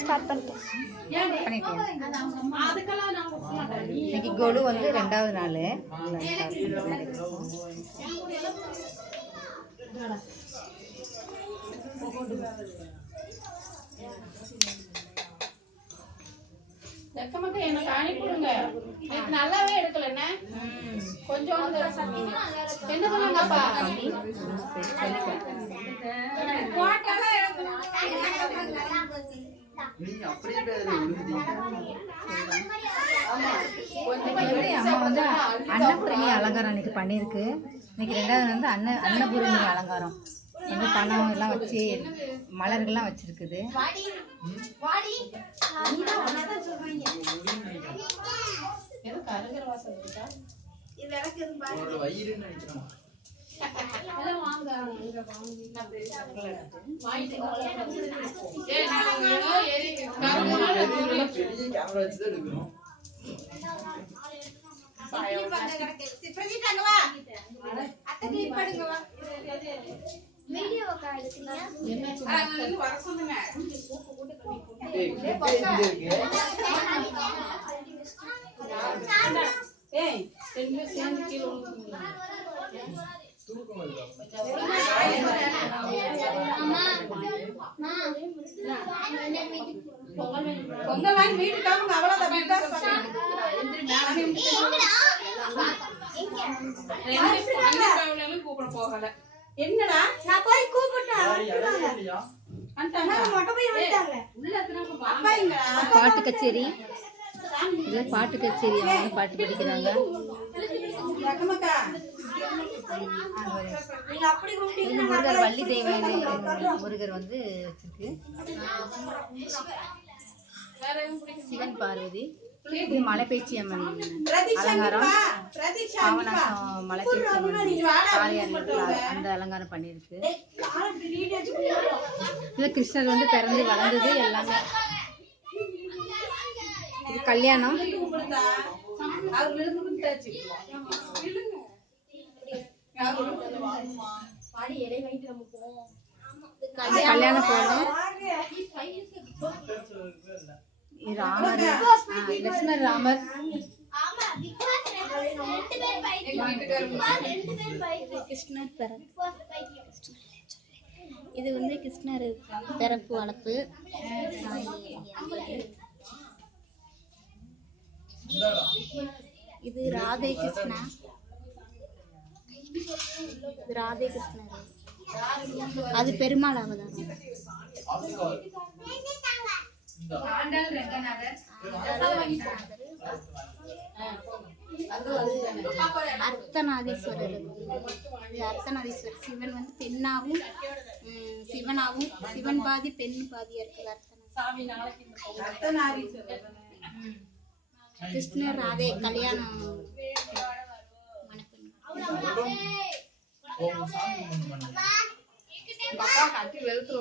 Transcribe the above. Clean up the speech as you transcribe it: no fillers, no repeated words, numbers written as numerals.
Start பண்ணிட்டேன். இன்னைக்கு கொலு வந்து 2வது நாள். எனக்கு அனுப்பிடுங்க. நல்லாவே எடுக்கல என்ன கொஞ்சம் என்ன சொன்னாங்கப்பா அம்மா வந்து அன்னபூரணி அலங்காரம் அன்னைக்கு பண்ணியிருக்கு. இன்னைக்கு 2வது வந்து அன்னபூரணி அலங்காரம் வந்து பணம் எல்லாம் வச்சு மலர்கள்லாம் வச்சிருக்குது. பொங்கல் வாங்கி வீட்டுக்கு அவங்க அவ்வளவுதான் கூப்பிட போகல. என்னடா நான் போய் கூப்பிட்டேன். பாட்டு கச்சேரி, இது பாட்டு கச்சேரி, அவங்க பாட்டு படிக்கிறாங்க. முருகர் வள்ளி தெய்வம் முருகர் வந்து வச்சிருக்கு. சிவன் பார்வதி, இது மலைப்பேச்சி அம்மன் அலங்காரம். பாவநாசம் மலைப்பேச்சி அம்மன் அந்த அலங்காரம் பண்ணியிருக்கு. இது கிருஷ்ணர் வந்து பிறந்து வளர்ந்தது எல்லாமே. இது கல்யாணம். கல்யாண கோலம். ராமர், லட்சுமணர் ராமர். கிருஷ்ணர் பிறப்பு. இது வந்து கிருஷ்ணர் பிறப்பு வளர்ப்பு. இது ராதே கிருஷ்ணா. ராதே கிருஷ்ணர். அது பெருமாள் அவதாரம். அர்த்தநாதீஸ்வரர். அர்த்தநாதீஸ்வரர் சிவன் வந்து பெண்ணாவும் சிவனாவும், சிவன் பாதி பெண் பாதியா இருக்குது. அர்த்தநாதீஸ்வரர். கிருஷ்ணர் ராதே கல்யாணம் பாப்பா கட்டி வெளுத்து